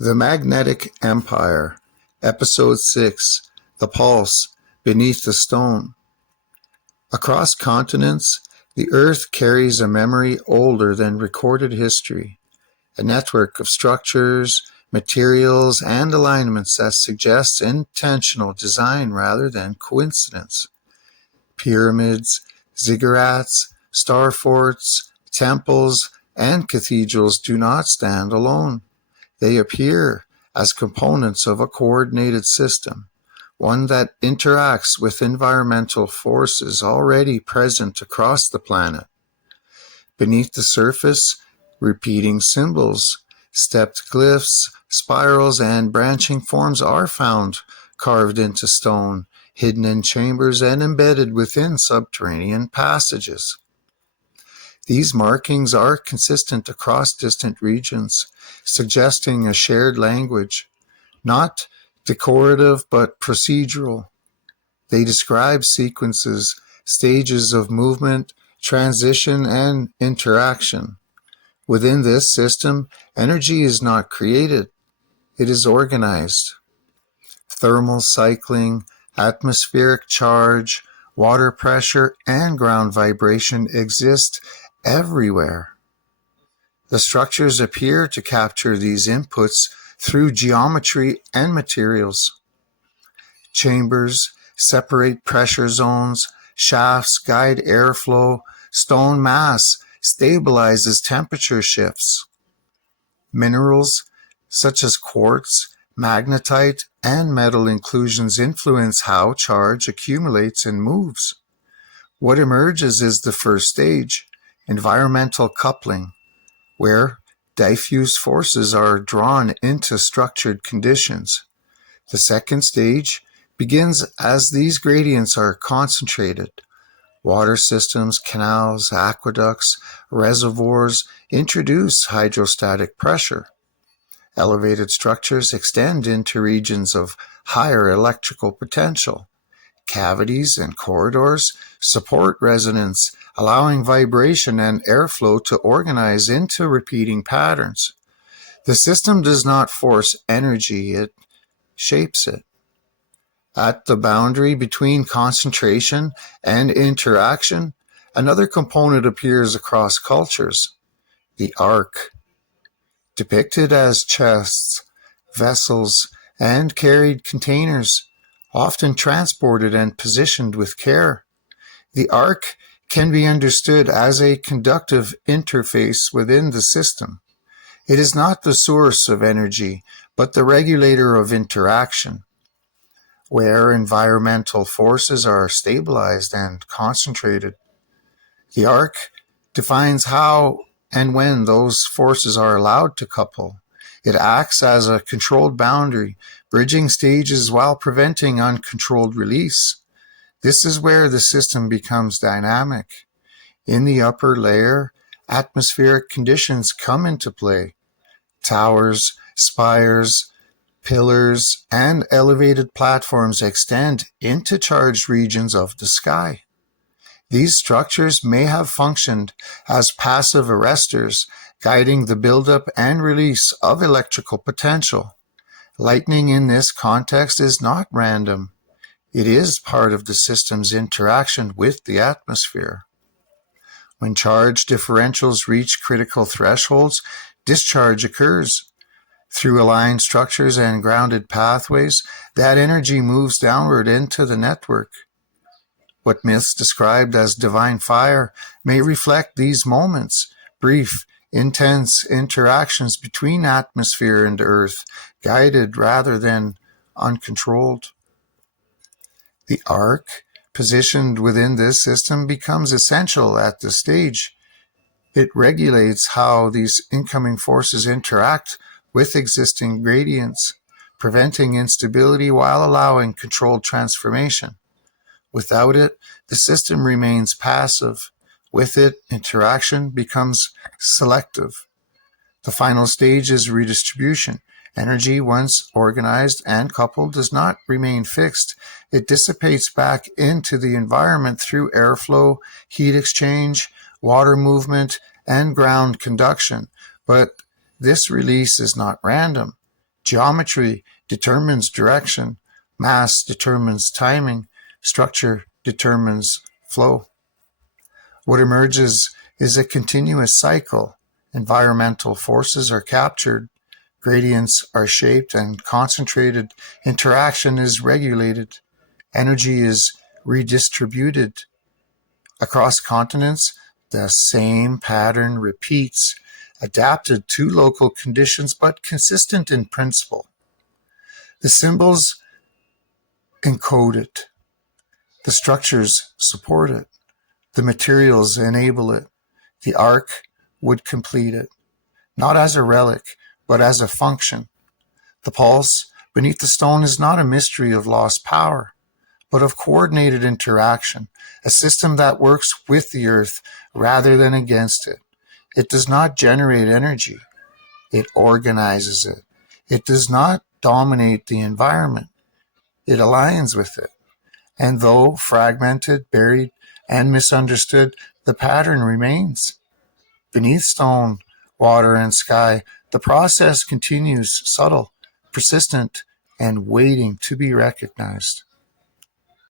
The Magnetic Empire, Episode 6, The Pulse, Beneath the Stone. Across continents, the Earth carries a memory older than recorded history, a network of structures, materials, and alignments that suggests intentional design rather than coincidence. Pyramids, ziggurats, starrforts, temples, and cathedrals do not stand alone. They appear as components of a coordinated system, one that interacts with environmental forces already present across the planet. Beneath the surface, repeating symbols, stepped glyphs, spirals, and branching forms are found, carved into stone, hidden in chambers, and embedded within subterranean passages. These markings are consistent across distant regions, suggesting a shared language, not decorative but procedural. They describe sequences, stages of movement, transition, and interaction. Within this system, energy is not created, it is organized. Thermal cycling, atmospheric charge, water pressure, and ground vibration exist everywhere. The structures appear to capture these inputs through geometry and materials. Chambers separate pressure zones, shafts guide airflow, stone mass stabilizes temperature shifts. Minerals such as quartz, magnetite, and metal inclusions influence how charge accumulates and moves. What emerges is the first stage, environmental coupling, where diffuse forces are drawn into structured conditions. The second stage begins as these gradients are concentrated. Water systems, canals, aqueducts, reservoirs introduce hydrostatic pressure. Elevated structures extend into regions of higher electrical potential. Cavities and corridors support resonance, allowing vibration and airflow to organize into repeating patterns. The system does not force energy, it shapes it. At the boundary between concentration and interaction, another component appears across cultures, the arc. Depicted as chests, vessels, and carried containers, often transported and positioned with care. The arc can be understood as a conductive interface within the system. It is not the source of energy, but the regulator of interaction. Where environmental forces are stabilized and concentrated, the arc defines how and when those forces are allowed to couple. It acts as a controlled boundary, bridging stages while preventing uncontrolled release. This is where the system becomes dynamic. In the upper layer, atmospheric conditions come into play. Towers, spires, pillars, and elevated platforms extend into charged regions of the sky. These structures may have functioned as passive arresters, guiding the buildup and release of electrical potential. Lightning in this context is not random. It is part of the system's interaction with the atmosphere. When charge differentials reach critical thresholds, discharge occurs. Through aligned structures and grounded pathways, that energy moves downward into the network. What myths described as divine fire may reflect these moments, brief, intense interactions between atmosphere and earth, guided rather than uncontrolled. The arc, positioned within this system, becomes essential at this stage. It regulates how these incoming forces interact with existing gradients, preventing instability while allowing controlled transformation. Without it, the system remains passive. With it, interaction becomes selective. The final stage is redistribution. Energy, once organized and coupled, does not remain fixed. It dissipates back into the environment through airflow, heat exchange, water movement, and ground conduction. But this release is not random. Geometry determines direction, mass determines timing, structure determines flow. What emerges is a continuous cycle. Environmental forces are captured, gradients are shaped, and concentrated interaction is regulated. Energy is redistributed. Across continents, the same pattern repeats, adapted to local conditions but consistent in principle. The symbols encode it. The structures support it. The materials enable it. The arc would complete it, not as a relic, but as a function. The pulse beneath the stone is not a mystery of lost power, but of coordinated interaction, a system that works with the earth rather than against it. It does not generate energy. It organizes it. It does not dominate the environment. It aligns with it. And though fragmented, buried, and misunderstood, the pattern remains. Beneath stone, water, and sky, the process continues, subtle, persistent, and waiting to be recognized.